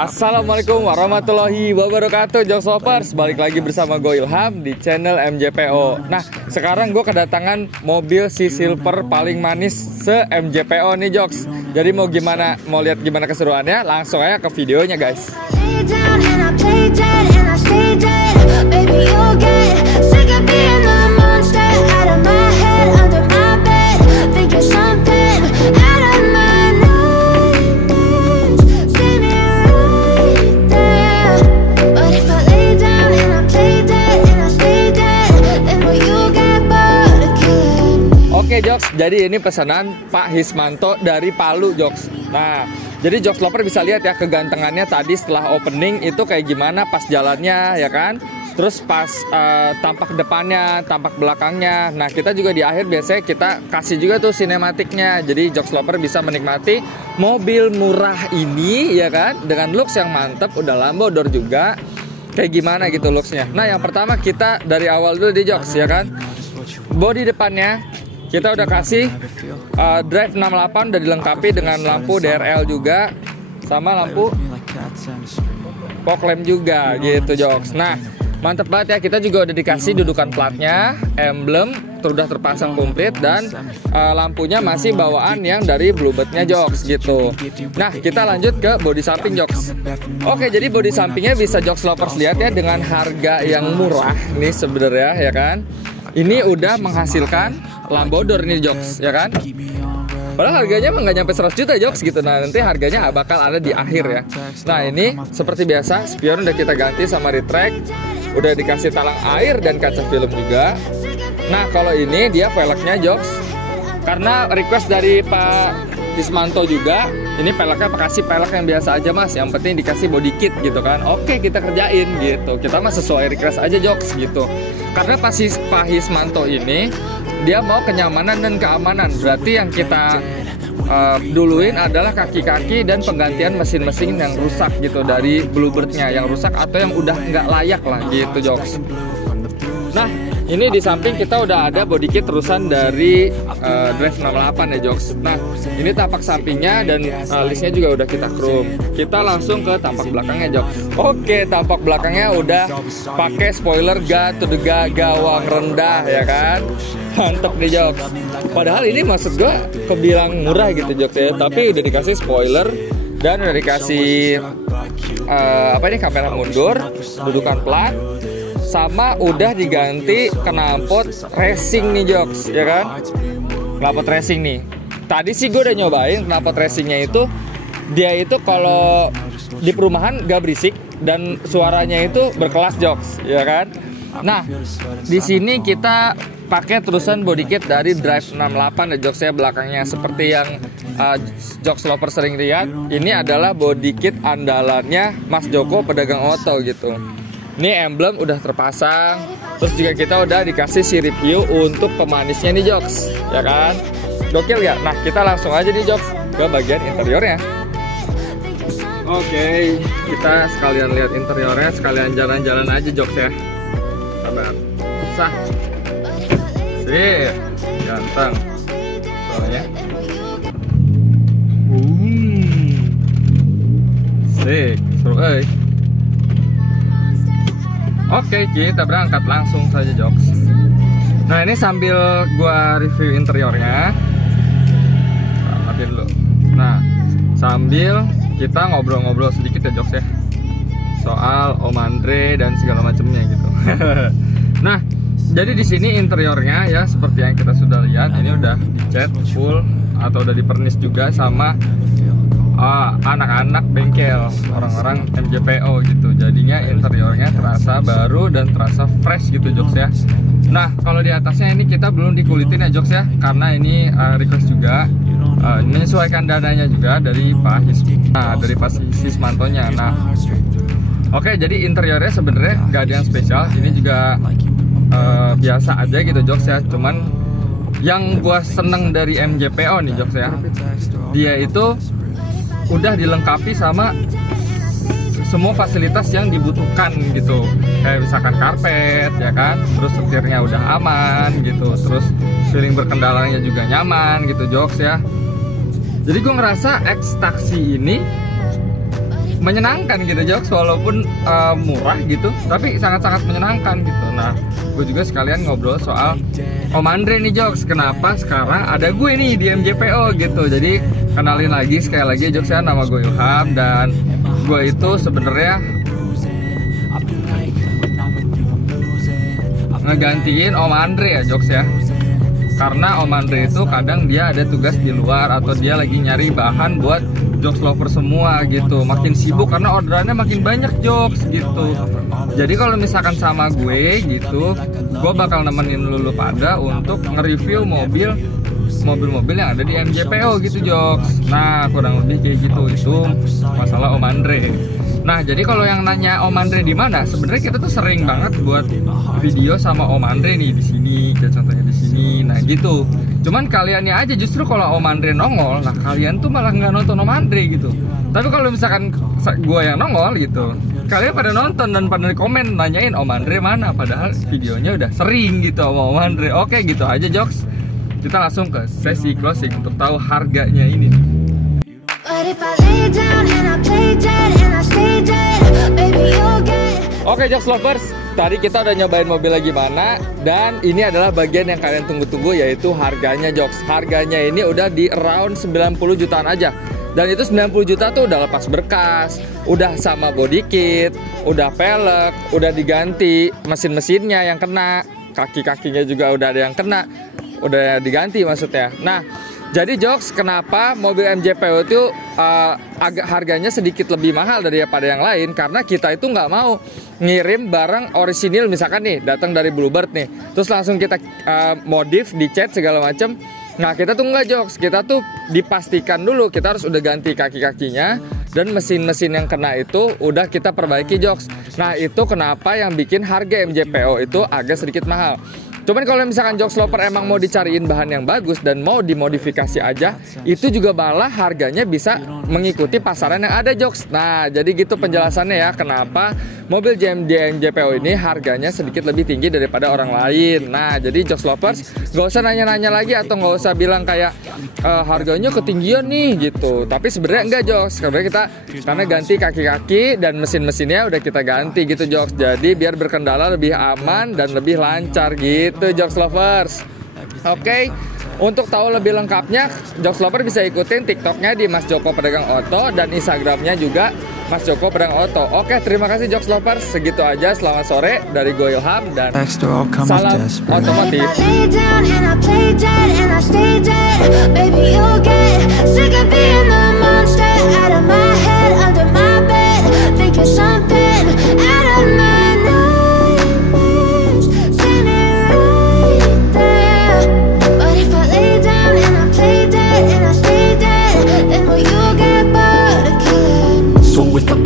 Assalamualaikum warahmatullahi wabarakatuh, Jokes Lovers. Balik lagi bersama gue Ilham di channel MJPO. Nah, sekarang gue kedatangan mobil si silver paling manis se-MJPO nih, Jokes. Jadi mau lihat gimana keseruannya, langsung aja ke videonya, guys. Oke, Jokes, jadi ini pesanan Pak Hismanto dari Palu, Jokes. Nah, jadi Jokes Lover bisa lihat ya kegantengannya tadi setelah opening itu kayak gimana pas jalannya, ya kan? Terus pas tampak depannya, tampak belakangnya. Nah, kita juga di akhir biasanya kita kasih juga tuh sinematiknya. Jadi Jokes Lover bisa menikmati mobil murah ini, ya kan? Dengan looks yang mantep, udah Lambo door juga. Kayak gimana gitu looksnya. Nah, yang pertama kita dari awal dulu di Jokes, ya kan? Bodi depannya kita udah kasih drive 68, udah dilengkapi dengan lampu DRL juga, sama lampu fog lamp juga gitu, Jokes. Nah, mantep banget ya, kita juga udah dikasih dudukan platnya, emblem udah terpasang komplit, dan lampunya masih bawaan yang dari bluebirdnya, Jokes gitu. Nah, kita lanjut ke bodi samping, Jokes. Oke, jadi bodi sampingnya bisa Jokes Lovers lihat ya, dengan harga yang murah nih sebenarnya, ya kan. Ini udah menghasilkan Lambo door nih, Jokes, ya kan. Padahal harganya emang nggak nyampe 100 juta, Jokes gitu. Nah, nanti harganya bakal ada di akhir ya. Nah, ini seperti biasa spion udah kita ganti sama retract, udah dikasih talang air dan kaca film juga. Nah, kalau ini dia velgnya, Jokes, karena request dari Pak Hismanto juga, ini peleknya kasih pelek yang biasa aja, Mas, yang penting dikasih body kit gitu kan. Oke, kita kerjain gitu, kita mah sesuai request aja, Jokes gitu. Karena Pak Hismanto ini dia mau kenyamanan dan keamanan. Berarti yang kita duluin adalah kaki-kaki dan penggantian mesin-mesin yang rusak gitu, dari bluebirdnya yang rusak atau yang udah nggak layak lah gitu, Jokes. Nah, ini di samping kita udah ada body kit terusan dari drive 68 ya, Jokes. Nah, ini tampak sampingnya dan listnya juga udah kita chrome. Kita langsung ke tampak belakangnya, Jokes. Oke, tampak belakangnya udah pakai spoiler gawang rendah, ya kan. Mantep nih, Jokes. Padahal ini maksud gue kebilang murah gitu, Jokes ya, tapi udah dikasih spoiler dan udah dikasih kamera mundur, dudukan plat, sama udah diganti knalpot racing nih, Jokes, ya kan. Knalpot racing nih. Tadi sih gue udah nyobain knalpot racingnya itu, dia itu kalau di perumahan gak berisik dan suaranya itu berkelas, Jokes, ya kan. Nah, di sini kita pakai terusan body kit dari drive 68 ya, Jokes ya, belakangnya seperti yang Jokes Lover sering lihat. Ini adalah body kit andalannya Mas Joko pedagang oto gitu. Ini emblem udah terpasang, terus juga kita udah dikasih si review untuk pemanisnya nih, Jokes, ya kan. Gokil ya. Nah, kita langsung aja nih, Jokes, ke bagian interiornya. Oke, kita sekalian lihat interiornya, sekalian jalan-jalan aja, Jokes ya. Sabar. Sah. Sip. Ganteng. Soalnya. Sik, seru euy. Oke, kita berangkat langsung saja, Jokes. Nah, ini sambil gua review interiornya, mati dulu. Nah, sambil kita ngobrol-ngobrol sedikit ya, Jokes ya, soal Om Andre dan segala macamnya gitu. Nah, jadi di sini interiornya ya seperti yang kita sudah lihat, ini udah dicat full atau udah dipernis juga sama anak-anak bengkel, orang-orang MJPO gitu. Jadinya interiornya terasa baru dan terasa fresh gitu, Jokes ya. Nah, kalau di atasnya ini kita belum dikulitin ya, Jokes ya, karena ini request juga, menyesuaikan dananya juga dari Pak Hismantonya. Nah, oke, jadi interiornya sebenarnya gak ada yang spesial. Ini juga biasa aja gitu, Jokes ya. Cuman yang gua seneng dari MJPO nih, Jokes ya, dia itu udah dilengkapi sama semua fasilitas yang dibutuhkan gitu, kayak misalkan karpet, ya kan, terus setirnya udah aman gitu, terus feeling berkendalanya juga nyaman gitu, Jokes ya. Jadi gue ngerasa X Taxi ini menyenangkan gitu Joks, walaupun murah gitu, tapi sangat-sangat menyenangkan gitu. Nah, gue juga sekalian ngobrol soal Om Andre nih Joks, kenapa sekarang ada gue nih di MJPO gitu. Jadi kenalin lagi sekali lagi Joks ya, nama gue Ilham, dan gue itu sebenarnya ngegantiin Om Andre ya Joks ya. Karena Om Andre itu kadang dia ada tugas di luar atau dia lagi nyari bahan buat Joks Lover semua gitu. Makin sibuk karena orderannya makin banyak Joks gitu. Jadi kalau misalkan sama gue gitu, gue bakal nemenin lu pada untuk nge-review mobil-mobil yang ada di MJPO gitu Joks. Nah, kurang lebih kayak gitu, itu masalah Om Andre. Nah, jadi kalau yang nanya Om Andre di mana, sebenarnya kita tuh sering banget buat video sama Om Andre nih di sini, kayak contohnya di sini. Nah, gitu. Cuman kaliannya aja justru kalau Om Andre nongol, nah kalian tuh malah nggak nonton Om Andre gitu. Tapi kalau misalkan gue yang nongol gitu, kalian pada nonton dan pada komen nanyain Om Andre mana, padahal videonya udah sering gitu sama Om Andre. Oke, gitu aja Joks. Kita langsung ke sesi closing untuk tahu harganya ini nih. Oke Joks Lovers, tadi kita udah nyobain mobilnya gimana, dan ini adalah bagian yang kalian tunggu-tunggu, yaitu harganya Joks. Harganya ini udah di around 90 jutaan aja. Dan itu 90 juta tuh udah lepas berkas, udah sama body kit, udah pelek, udah diganti mesin-mesinnya yang kena, kaki-kakinya juga udah ada yang kena, udah diganti maksudnya. Nah, jadi Joks, kenapa mobil MJPO itu agak harganya sedikit lebih mahal daripada yang lain? Karena kita itu nggak mau ngirim barang orisinil, misalkan nih datang dari Bluebird nih, terus langsung kita modif, dicat segala macem. Nah, kita tuh nggak Joks, kita tuh dipastikan dulu kita harus udah ganti kaki-kakinya dan mesin-mesin yang kena itu udah kita perbaiki Joks. Nah, itu kenapa yang bikin harga MJPO itu agak sedikit mahal. Cuman kalau misalkan Joks Lover emang mau dicariin bahan yang bagus dan mau dimodifikasi aja, itu juga malah harganya bisa mengikuti pasaran yang ada Joks. Nah, jadi gitu penjelasannya ya, kenapa mobil MJPO ini harganya sedikit lebih tinggi daripada orang lain. Nah, jadi Joks Lovers gak usah nanya-nanya lagi atau gak usah bilang kayak harganya ketinggian nih gitu. Tapi sebenarnya enggak Joks, karena ganti kaki-kaki dan mesin-mesinnya udah kita ganti gitu Joks. Jadi biar berkendala lebih aman dan lebih lancar gitu Joks Lovers. Oke, untuk tahu lebih lengkapnya Joks Lover bisa ikutin TikToknya di Mas Joko Pedagang Oto dan Instagramnya juga Mas Joko Pedagang Oto. Oke, terima kasih Joks Lovers. Segitu aja, selamat sore dari gue Ilham dan salam otomotif.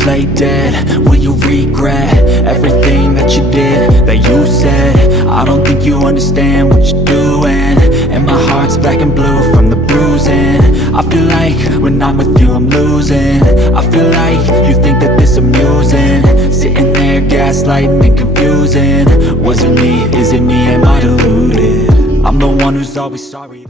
Play dead, will you regret everything that you did, that you said? I don't think you understand what you're doing, and my heart's black and blue from the bruising. I feel like when I'm with you I'm losing. I feel like you think that this amusing, sitting there gaslighting and confusing. Was it me, is it me, am I deluded? I'm the one who's always sorry.